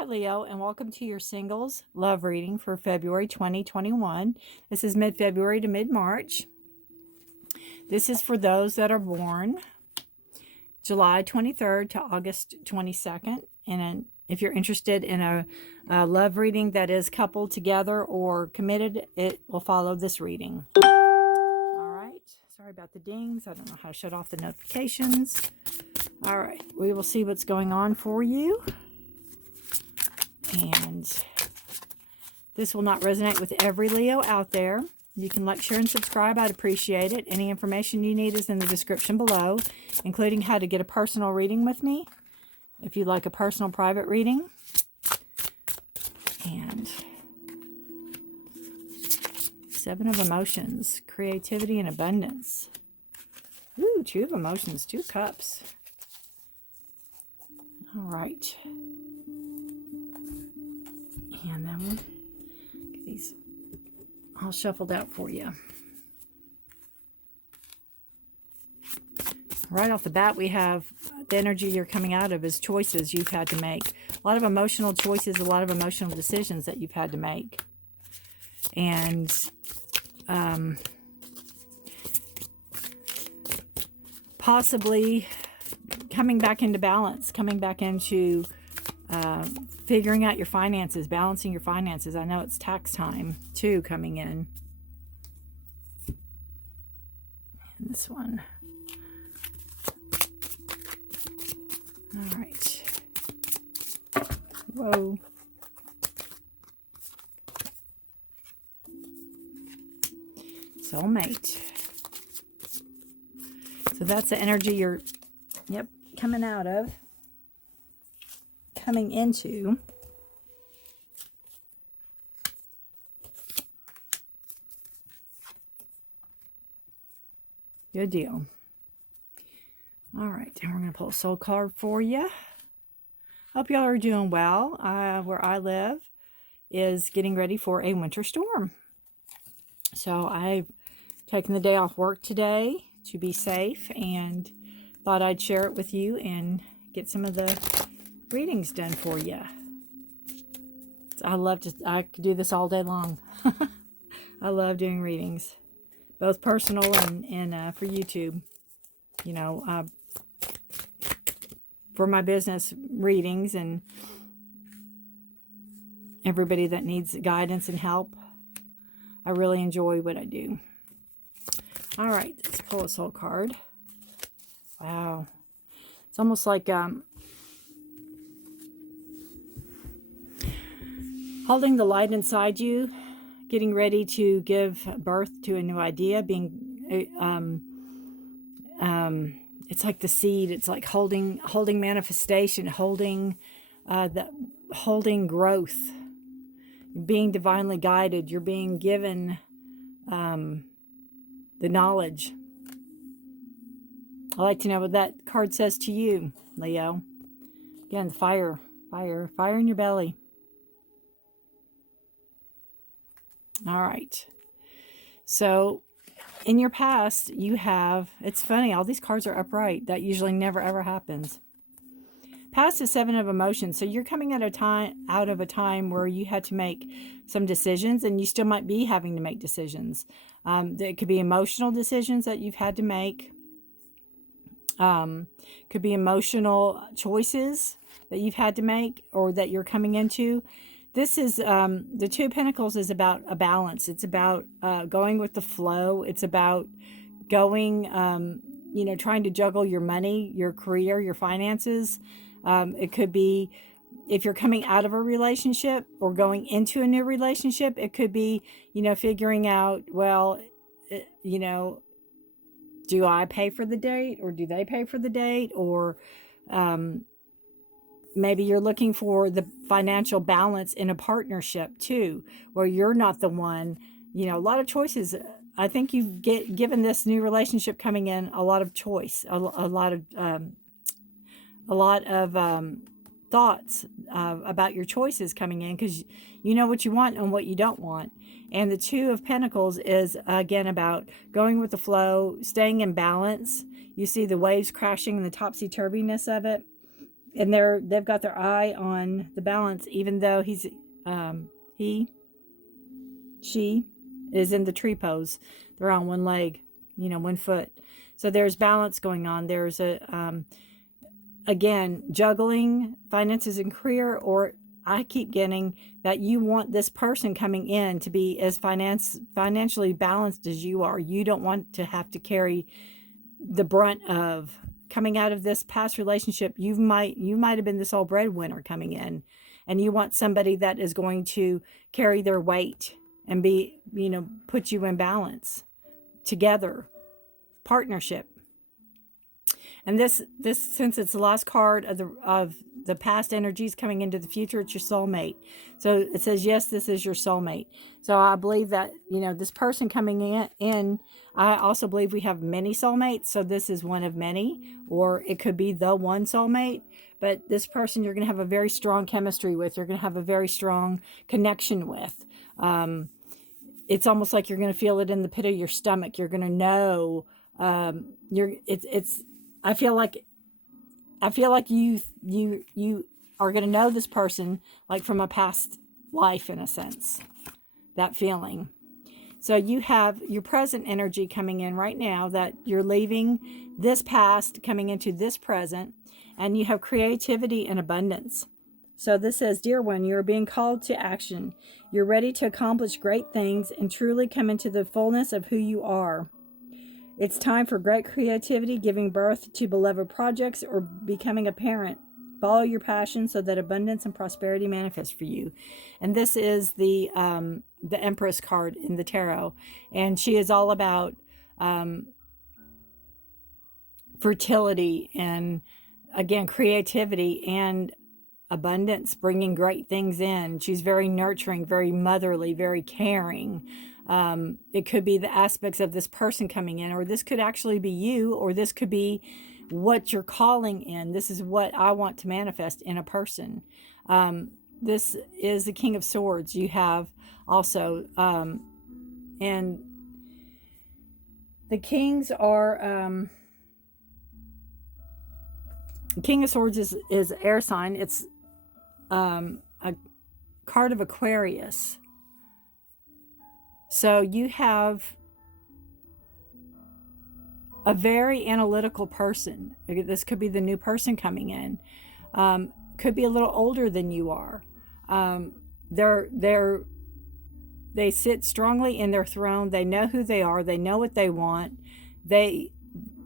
Hi, Leo, and welcome to your singles love reading for February 2021. This is mid-February to mid-March. This is for those that are born July 23rd to August 22nd. And if you're interested in a love reading that is coupled together or committed, it will follow this reading. All right. Sorry about the dings. I don't know how to shut off the notifications. All right. We will see what's going on for you. And this will not resonate with every Leo out there. You can like, share, and subscribe. I'd appreciate it. Any information you need is in the description below, including how to get a personal reading with me, if you'd like a personal private reading. And 7 of Emotions, creativity and abundance. Ooh, 2 of Emotions, 2 cups. All right. And then we'll get these all shuffled out for you. Right off the bat, we have the energy you're coming out of is choices you've had to make. A lot of emotional choices, a lot of emotional decisions that you've had to make. And possibly coming back into balance, coming back into figuring out your finances, balancing your finances. I know it's tax time too coming in. And this one. All right. Whoa. Soulmate. So that's the energy you're, coming out of. Coming into. Good deal. All right, and we're going to pull a soul card for you. Hope y'all are doing well. Where I live is getting ready for a winter storm. So I've taken the day off work today to be safe and thought I'd share it with you and get some of the readings done for you. I could do this all day long. I love doing readings, both personal and for YouTube. You know, for my business readings and everybody that needs guidance and help. I really enjoy what I do. All right, let's pull a soul card. Wow. It's almost like holding the light inside you, getting ready to give birth to a new idea, it's like the seed. It's like holding manifestation, holding growth, being divinely guided. You're being given the knowledge. I'd like to know what that card says to you, Leo. Again, fire in your belly. All right. So in your past, you have, it's funny, all these cards are upright. That usually never ever happens. Past is 7 of Emotions. So you're coming out of a time where you had to make some decisions, and you still might be having to make decisions. It could be emotional decisions that you've had to make. Could be emotional choices that you've had to make or that you're coming into. This is, the 2 of Pentacles is about a balance. It's about going with the flow. It's about going, trying to juggle your money, your career, your finances. It could be if you're coming out of a relationship or going into a new relationship. It could be, figuring out, well, do I pay for the date or do they pay for the date? Or maybe you're looking for the financial balance in a partnership too, where you're not the one, a lot of choices. I think you've given this new relationship coming in a lot of choice, a lot of thoughts about your choices coming in, because you know what you want and what you don't want. And the 2 of Pentacles is, again, about going with the flow, staying in balance. You see the waves crashing and the topsy-turviness of it. and they've got their eye on the balance, even though she is in the tree pose. They're on one leg, one foot. So there's balance going on. There's again, juggling finances and career, or I keep getting that you want this person coming in to be as financially balanced as you are. You don't want to have to carry the brunt of coming out of this past relationship. You might have been this old breadwinner coming in, and you want somebody that is going to carry their weight and be, put you in balance together, partnership. And this since it's the last card of the past energies coming into the future, it's your soulmate. So it says, yes, this is your soulmate. So I believe that, this person coming in, I also believe we have many soulmates. So this is one of many, or it could be the one soulmate. But this person you're going to have a very strong chemistry with. You're going to have a very strong connection with. It's almost like you're going to feel it in the pit of your stomach. You're going to know. I feel like you are going to know this person like from a past life, in a sense. That feeling. So you have your present energy coming in right now, that you're leaving this past, coming into this present, and you have creativity and abundance. So this says, dear one, you are being called to action. You're ready to accomplish great things and truly come into the fullness of who you are. It's time for great creativity, giving birth to beloved projects, or becoming a parent. Follow your passion so that abundance and prosperity manifest for you. And this is the Empress card in the tarot. And she is all about fertility and, again, creativity and abundance, bringing great things in. She's very nurturing, very motherly, very caring. It could be the aspects of this person coming in, or this could actually be you, or this could be what you're calling in. This is what I want to manifest in a person. This is the King of Swords. You have also, and the kings are, King of Swords is air sign. It's a card of Aquarius. So you have a very analytical person. This could be the new person coming in. Could be a little older than you are. They sit strongly in their throne. They know who they are. They know what they want. They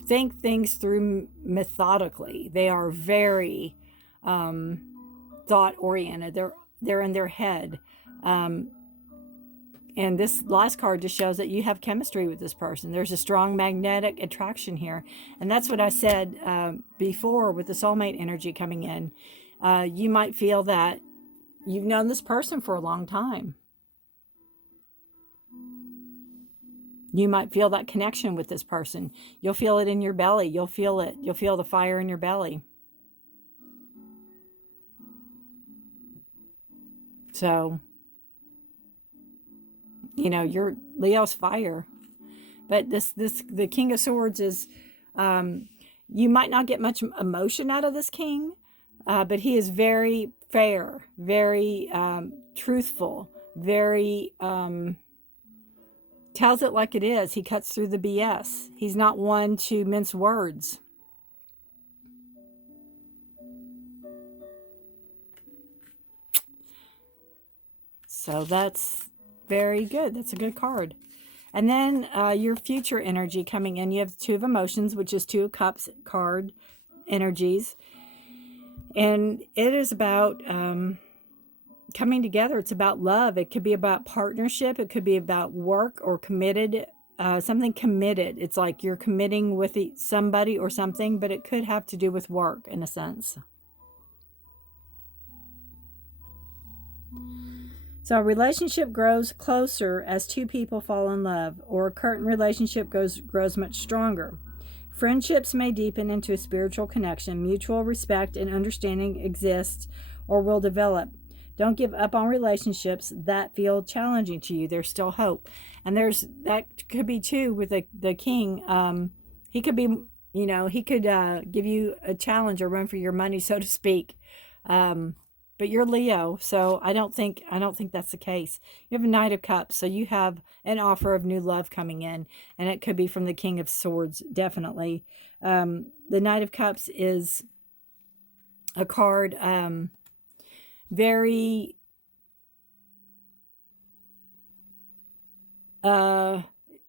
think things through methodically. They are very thought oriented. They're in their head. And this last card just shows that you have chemistry with this person. There's a strong magnetic attraction here. And that's what I said before with the soulmate energy coming in. You might feel that you've known this person for a long time. You might feel that connection with this person. You'll feel it in your belly. You'll feel it. You'll feel the fire in your belly. So, you're Leo's fire. But the King of Swords is, you might not get much emotion out of this king, but he is very fair, very truthful, very tells it like it is. He cuts through the BS. He's not one to mince words. So that's very good. That's a good card. And then your future energy coming in. You have the Two of Emotions, which is Two of Cups card energies. And it is about coming together. It's about love. It could be about partnership. It could be about work or committed, something committed. It's like you're committing with somebody or something, but it could have to do with work in a sense. So a relationship grows closer as two people fall in love, or a current relationship grows much stronger. Friendships may deepen into a spiritual connection. Mutual respect and understanding exists or will develop. Don't give up on relationships that feel challenging to you. There's still hope. And that could be too with the king. He could be you know, he could give you a challenge or run for your money, so to speak. But you're Leo, so I don't think that's the case. You have a Knight of Cups, so you have an offer of new love coming in, and it could be from the King of Swords, definitely. The Knight of Cups is a card very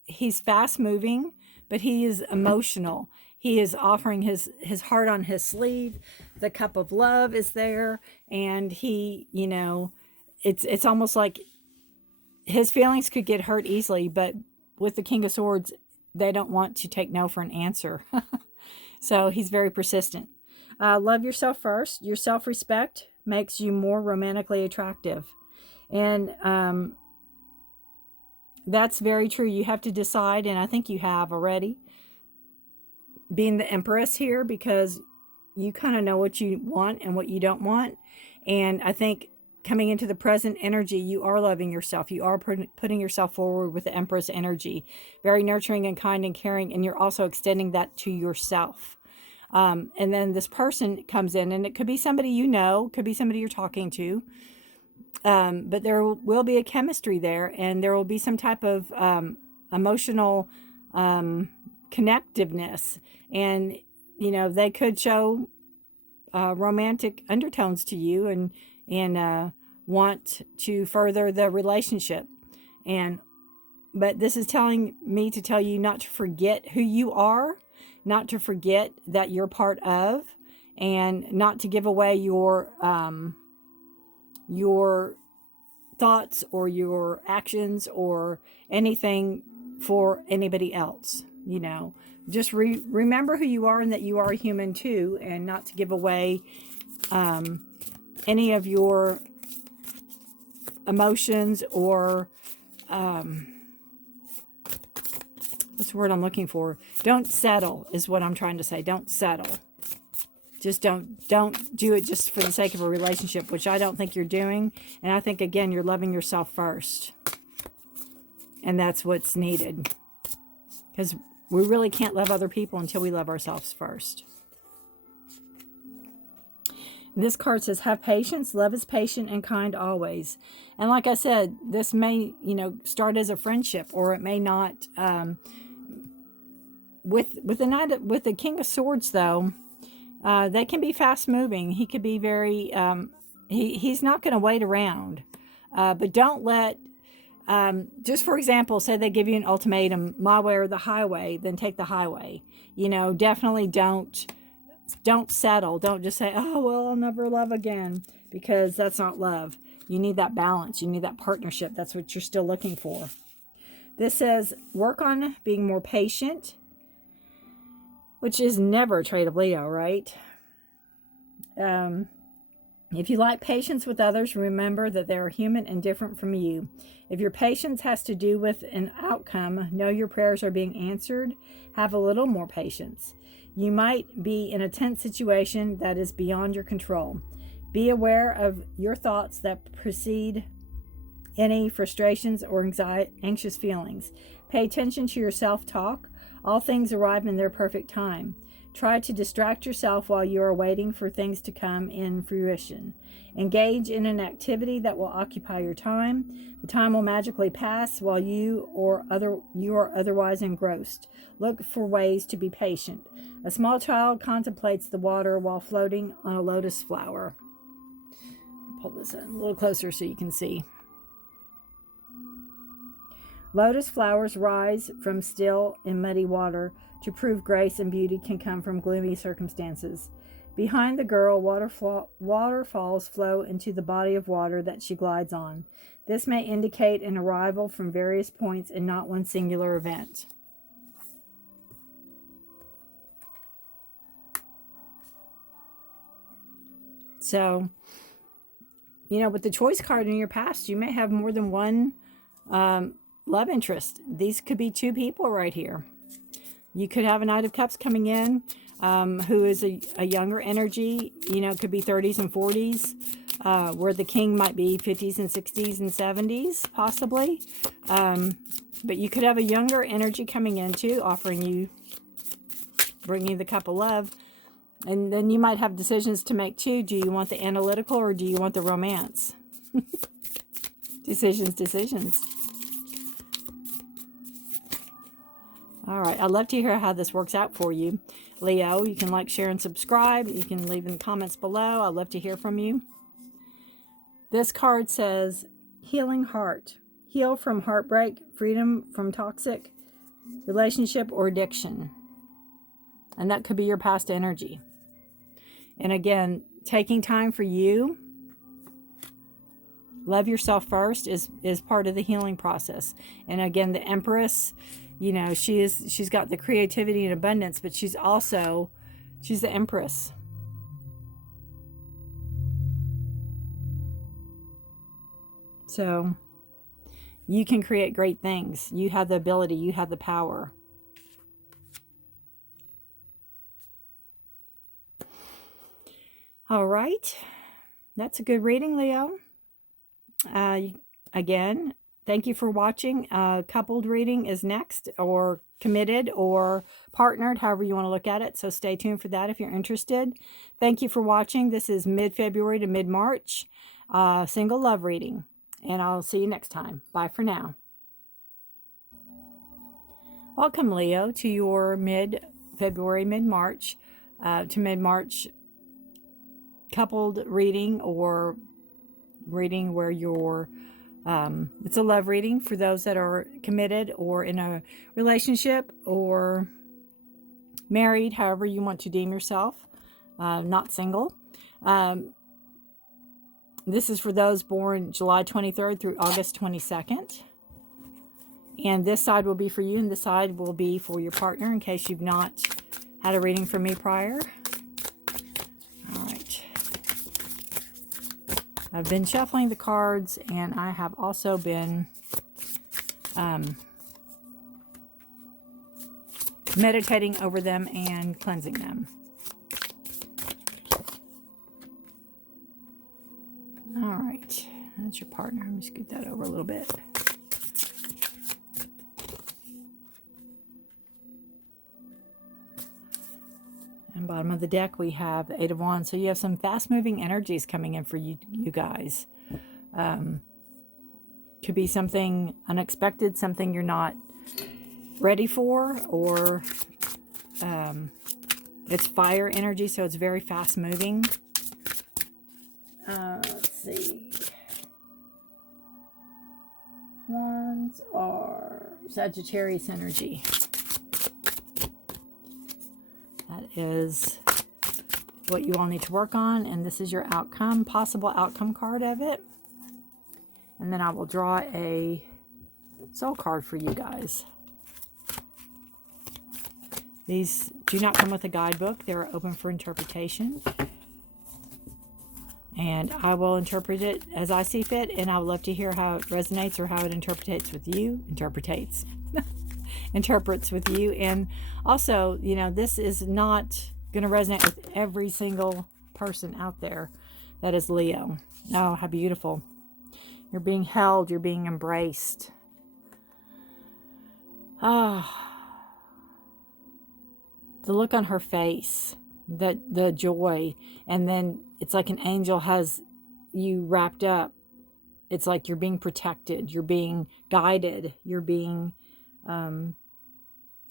he's fast moving, but he is emotional. He is offering his heart on his sleeve. The cup of love is there, and he, you know, it's almost like his feelings could get hurt easily, but with the King of Swords, they don't want to take no for an answer. So he's very persistent. Love yourself first. Your self-respect makes you more romantically attractive. And that's very true. You have to decide, and I think you have already, being the Empress here, because you kind of know what you want and what you don't want. And I think coming into the present energy, you are loving yourself. You are putting yourself forward with the Empress energy. Very nurturing and kind and caring. And you're also extending that to yourself. And then this person comes in, and it could be somebody you know, could be somebody you're talking to. But there will be a chemistry there, and there will be some type of emotional connectiveness. And, you know, they could show romantic undertones to you, and want to further the relationship. But this is telling me to tell you not to forget who you are, not to forget that you're part of, and not to give away your thoughts or your actions or anything for anybody else. You know, just remember who you are, and that you are a human too, and not to give away any of your emotions or what's the word I'm looking for? Don't settle is what I'm trying to say. Don't settle. Just don't do it just for the sake of a relationship, which I don't think you're doing. And I think, again, you're loving yourself first. And that's what's needed. Because we really can't love other people until we love ourselves first. This card says, have patience. Love is patient and kind always. And like I said, this may, you know, start as a friendship, or it may not. With the King of Swords, though, they can be fast moving. He could be very, he's not going to wait around. But don't let, just for example, say they give you an ultimatum, my way or the highway, then take the highway. You know, definitely don't settle. Don't just say, oh, well, I'll never love again, because that's not love. You need that balance. You need that partnership. That's what you're still looking for. This says, work on being more patient, which is never a trait of Leo, right? If you like patience with others, remember that they are human and different from you. If your patience has to do with an outcome, know your prayers are being answered. Have a little more patience. You might be in a tense situation that is beyond your control. Be aware of your thoughts that precede any frustrations or anxious feelings. Pay attention to your self-talk. All things arrive in their perfect time. Try to distract yourself while you are waiting for things to come in fruition. Engage in an activity that will occupy your time. The time will magically pass while you are otherwise engrossed. Look for ways to be patient. A small child contemplates the water while floating on a lotus flower. Pull this in a little closer so you can see. Lotus flowers rise from still and muddy water to prove grace and beauty can come from gloomy circumstances. Behind the girl, waterfalls flow into the body of water that she glides on. This may indicate an arrival from various points and not one singular event. So, you know, with the choice card in your past, you may have more than one love interest. These could be two people right here. You could have a Knight of Cups coming in who is a younger energy. You know, it could be 30s and 40s, where the king might be 50s and 60s and 70s, possibly. But you could have a younger energy coming in too, offering you bringing the cup of love. And then you might have decisions to make too. Do you want the analytical or do you want the romance? Decisions. All right. I'd love to hear how this works out for you, Leo. You can like, share, and subscribe. You can leave in the comments below. I'd love to hear from you. This card says, healing heart. Heal from heartbreak, freedom from toxic relationship or addiction. And that could be your past energy. And again, taking time for you, love yourself first is part of the healing process. And again, the Empress, you know, she's got the creativity and abundance, but she's the Empress. So you can create great things. You have the ability, you have the power. All right. That's a good reading, Leo. Again, thank you for watching. Coupled reading is next, or committed or partnered, however you want to look at it. So stay tuned for that if you're interested. Thank you for watching. This is mid-February to mid-March single love reading. And I'll see you next time. Bye for now. Welcome, Leo, to your mid-February, mid-March to mid-March coupled reading, or reading where you're it's a love reading for those that are committed or in a relationship or married, however you want to deem yourself, not single. This is for those born July 23rd through August 22nd. And this side will be for you, and this side will be for your partner, in case you've not had a reading from me prior. All right. I've been shuffling the cards, and I have also been meditating over them and cleansing them. All right, that's your partner. Let me scoot that over a little bit. And bottom of the deck, we have the Eight of Wands. So you have some fast-moving energies coming in for you guys. Could be something unexpected, something you're not ready for, or it's fire energy, so it's very fast-moving. Let's see. Wands are Sagittarius energy. That is what you all need to work on, and this is your outcome, possible outcome card of it. And then I will draw a soul card for you guys. These do not come with a guidebook. They're open for interpretation. And I will interpret it as I see fit, and I would love to hear how it resonates or how it interprets with you. Interprets with you. And also, you know, this is not going to resonate with every single person out there that is Leo. Oh, how beautiful. You're being held. You're being embraced. Ah. The look on her face. The joy, and then it's like an angel has you wrapped up. It's like you're being protected, you're being guided, you're being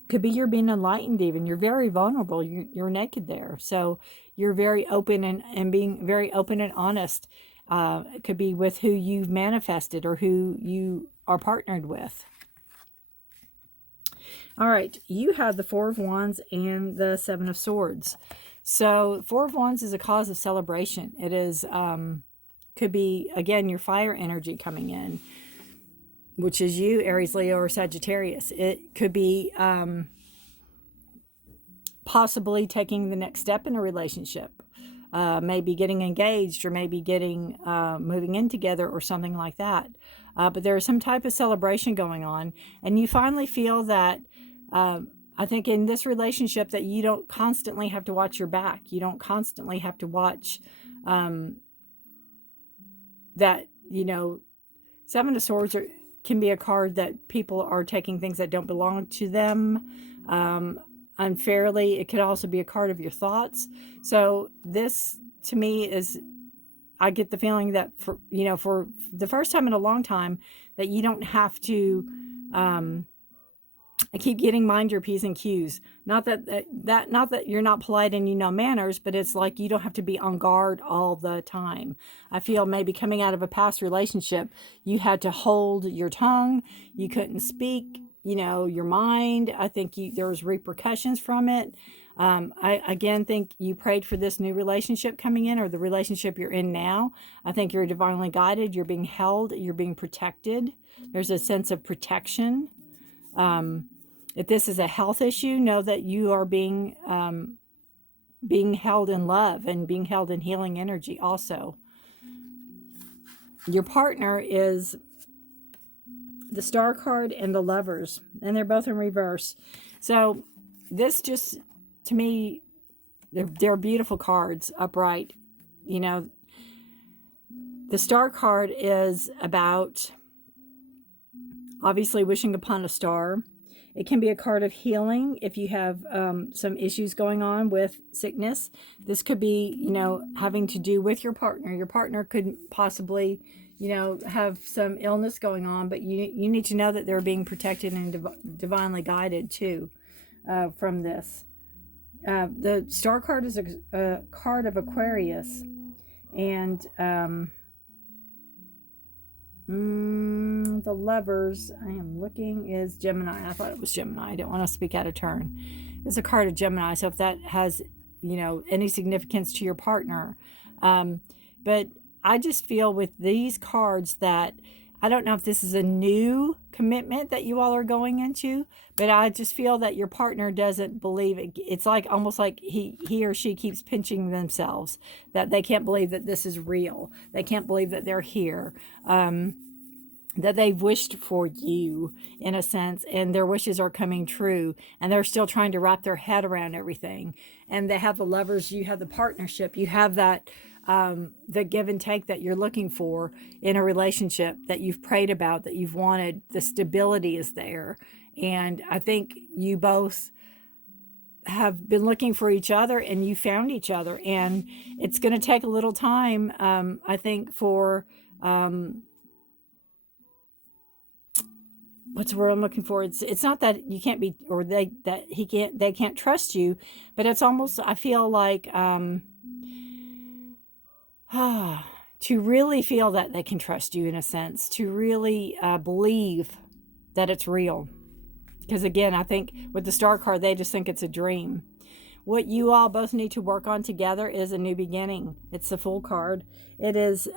could be you're being enlightened even. You're very vulnerable, you're naked there, so you're very open and being very open and honest. It could be with who you've manifested or who you are partnered with. All right, you have the Four of Wands and the Seven of Swords. So Four of Wands is a cause of celebration. It is, could be, again, your fire energy coming in, which is you, Aries, Leo, or Sagittarius. It could be possibly taking the next step in a relationship, maybe getting engaged, or maybe getting moving in together or something like that. But there is some type of celebration going on, and you finally feel that I think in this relationship that you don't constantly have to watch your back. You don't constantly have to watch that, you know, Seven of Swords can be a card that people are taking things that don't belong to them. unfairly. It could also be a card of your thoughts. So this to me is, I get the feeling that for the first time in a long time, that you don't have to, I keep getting mind your P's and Q's. Not that you're not polite and you know manners, but it's like you don't have to be on guard all the time. I feel maybe coming out of a past relationship, you had to hold your tongue. You couldn't speak, your mind. I think there was repercussions from it. I again think you prayed for this new relationship coming in, or the relationship you're in now. I think you're divinely guided. You're being held. You're being protected. There's a sense of protection. If this is a health issue, know that you are being held in love and being held in healing energy also. Your partner is the Star card and the Lovers, and they're both in reverse. So this just, to me, they're beautiful cards upright. The Star card is about obviously wishing upon a star. It can be a card of healing if you have some issues going on with sickness. This could be, having to do with your partner. Your partner could possibly, have some illness going on, but you need to know that they're being protected and divinely guided too from this. The Star card is a card of Aquarius, and the Lovers, I am looking, is Gemini. I thought it was Gemini. I don't want to speak out of turn. It's a card of Gemini, so if that has, any significance to your partner. But I just feel with these cards that, I don't know if this is a new commitment that you all are going into, but I just feel that your partner doesn't believe it. It's like almost like he or she keeps pinching themselves, that they can't believe that this is real. They can't believe that they're here. That they've wished for you in a sense, and their wishes are coming true, and they're still trying to wrap their head around everything. And they have the Lovers, you have the partnership, you have that the give and take that you're looking for in a relationship, that you've prayed about, that you've wanted. The stability is there, and I think you both have been looking for each other, and you found each other, and it's going to take a little time, I think, for what's the word I'm looking for? It's not that you can't be, or they can't trust you, but it's almost, I feel like to really feel that they can trust you in a sense, to really believe that it's real. Because again, I think with the Star card, they just think it's a dream. What you all both need to work on together is a new beginning. It's the Fool card. It is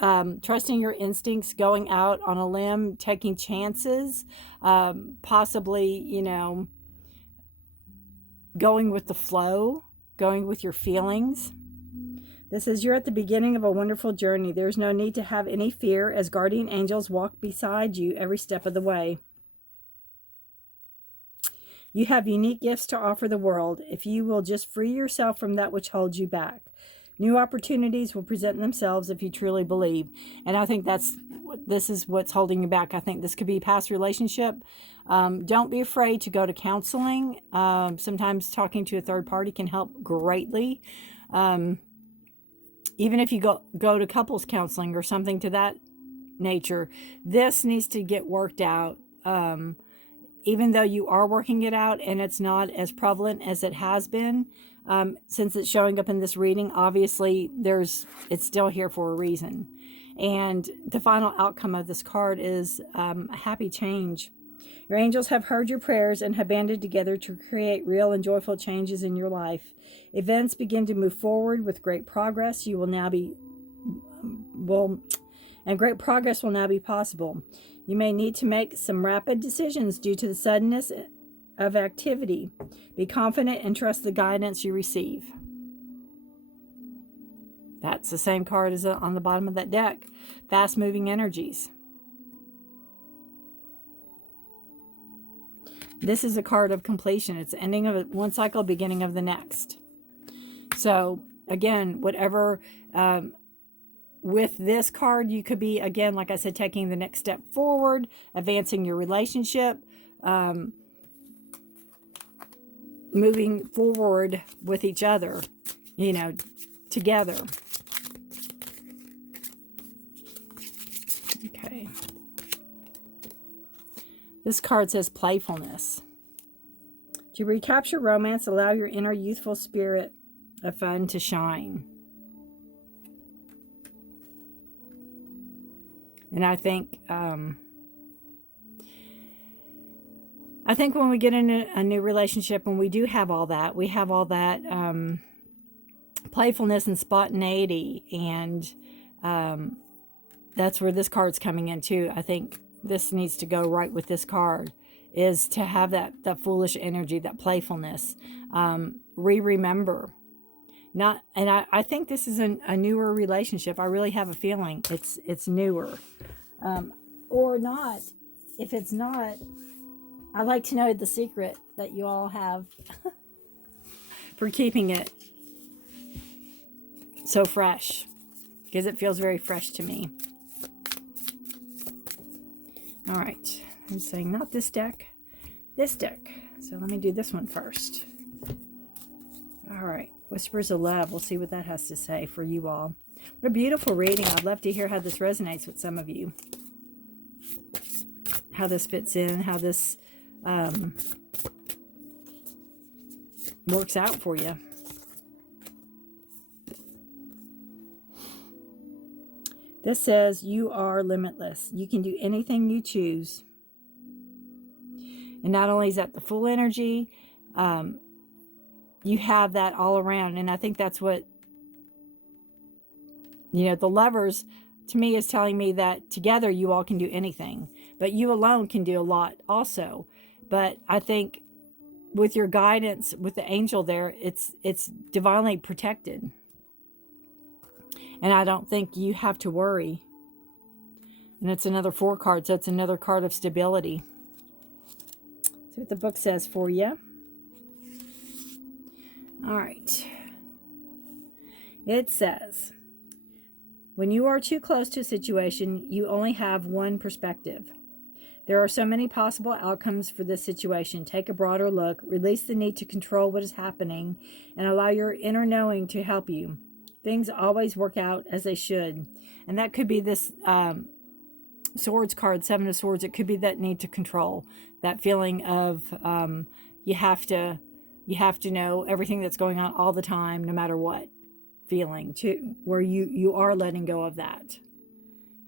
trusting your instincts, going out on a limb, taking chances, possibly, going with the flow, going with your feelings. This says, you're at the beginning of a wonderful journey. There's no need to have any fear, as guardian angels walk beside you every step of the way. You have unique gifts to offer the world if you will just free yourself from that which holds you back. New opportunities will present themselves if you truly believe. And I think this is what's holding you back. I think this could be a past relationship. Don't be afraid to go to counseling. Sometimes talking to a third party can help greatly. Even if you go to couples counseling or something to that nature, this needs to get worked out. Even though you are working it out and it's not as prevalent as it has been, since it's showing up in this reading, obviously it's still here for a reason. And the final outcome of this card is a happy change. Your angels have heard your prayers and have banded together to create real and joyful changes in your life. Events begin to move forward with great progress. Great progress will now be possible. You may need to make some rapid decisions due to the suddenness of activity. Be confident and trust the guidance you receive. That's the same card as on the bottom of that deck. Fast-moving energies. This is a card of completion. It's the ending of one cycle, beginning of the next. So, again, whatever... with this card, you could be, again, like I said, taking the next step forward, advancing your relationship, moving forward with each other, you know, together. Okay. This card says playfulness. To recapture romance, allow your inner youthful spirit of fun to shine. And I think when we get in a new relationship, when we do have all that, we have all that playfulness and spontaneity, and that's where this card's coming in too. I think this needs to go right with this card, is to have that foolish energy, that playfulness. Remember. I think this is a newer relationship. I really have a feeling it's newer. Or not. If it's not, I'd like to know the secret that you all have for keeping it so fresh, because it feels very fresh to me. All right, I'm saying not this deck, this deck. So let me do this one first. All right, Whispers of Love. We'll see what that has to say for you all. What a beautiful reading. I'd love to hear how this resonates with some of you. How this fits in, how this works out for you. This says you are limitless. You can do anything you choose. And not only is that the full energy, you have that all around. And I think that's what, you know, the Lovers, to me, is telling me that together you all can do anything. But you alone can do a lot also. But I think with your guidance, with the angel there, it's divinely protected. And I don't think you have to worry. And it's another 4 cards, so it's another card of stability. See what the book says for you. All right. It says, when you are too close to a situation, you only have one perspective. There are so many possible outcomes for this situation. Take a broader look, release the need to control what is happening, and allow your inner knowing to help you. Things always work out as they should. And that could be this Swords card, 7 of Swords. It could be that need to control, that feeling of you have to know everything that's going on all the time, no matter what, feeling too, where you are letting go of that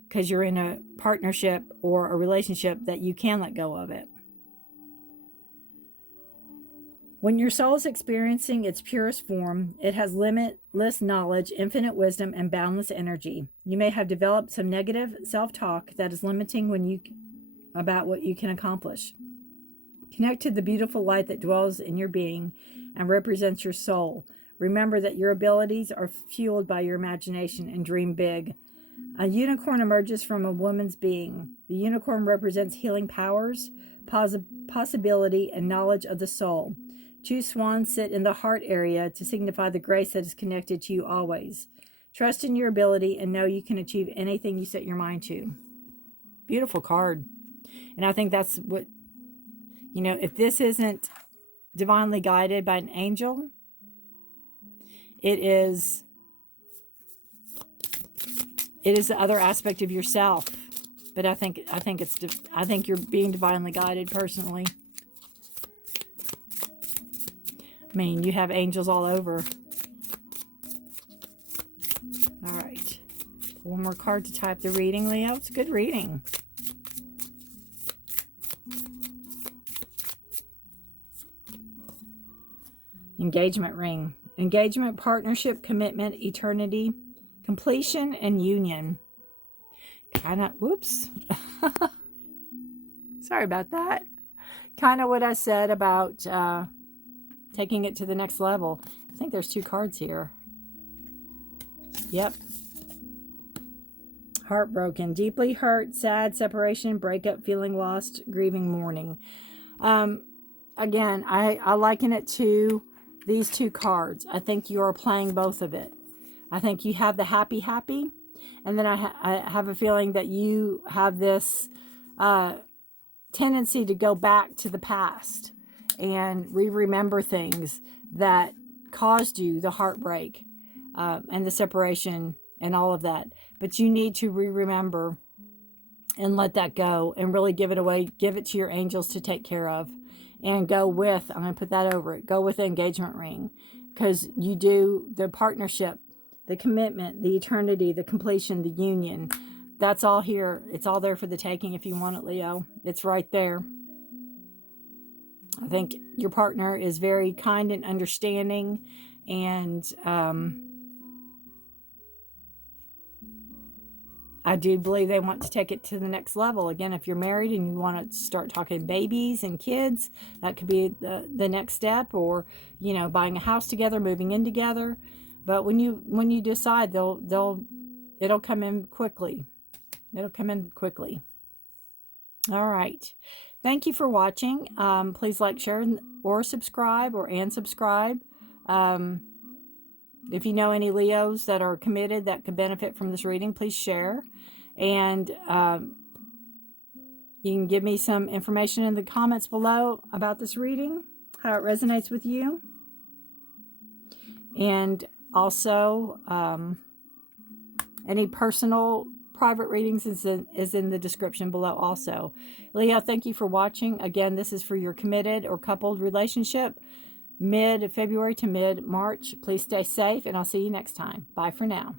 because you're in a partnership or a relationship that you can let go of it. When your soul is experiencing its purest form, it has limitless knowledge, infinite wisdom, and boundless energy. You may have developed some negative self-talk that is limiting about what you can accomplish. Connect to the beautiful light that dwells in your being and represents your soul. Remember that your abilities are fueled by your imagination, and dream big. A unicorn emerges from a woman's being. The unicorn represents healing powers, possibility, and knowledge of the soul. 2 swans sit in the heart area to signify the grace that is connected to you always. Trust in your ability and know you can achieve anything you set your mind to. Beautiful card. And I think that's what, you know, if this isn't divinely guided by an angel, it is the other aspect of yourself. But I think you're being divinely guided personally. I mean, you have angels all over. All right. One more card to type the reading, Leo. It's a good reading. Engagement ring. Engagement, partnership, commitment, eternity, completion, and union. Kind of, whoops. Sorry about that. Kind of what I said about taking it to the next level. I think there's 2 cards here. Yep. Heartbroken, deeply hurt, sad, separation, breakup, feeling lost, grieving, mourning. Again, I liken it to these 2 cards. I think you are playing both of it. I think you have the happy, and then I have a feeling that you have this tendency to go back to the past and remember things that caused you the heartbreak and the separation and all of that. But you need to remember and let that go and really give it away. Give it to your angels to take care of. And go with, I'm going to put that over it, go with the engagement ring. Because you do the partnership, the commitment, the eternity, the completion, the union. That's all here. It's all there for the taking if you want it, Leo. It's right there. I think your partner is very kind and understanding, and I do believe they want to take it to the next level. Again, if you're married and you want to start talking babies and kids, that could be the next step, or, you know, buying a house together, moving in together. But when you decide, it'll come in quickly. It'll come in quickly. All right. Thank you for watching. Please like, share, or subscribe, or unsubscribe. If you know any Leos that are committed that could benefit from this reading, please share. And you can give me some information in the comments below about this reading, how it resonates with you. And also, any personal private readings is in the description below also. Leo, thank you for watching. Again, this is for your committed or coupled relationship, mid-February to mid-March. Please stay safe, and I'll see you next time. Bye for now.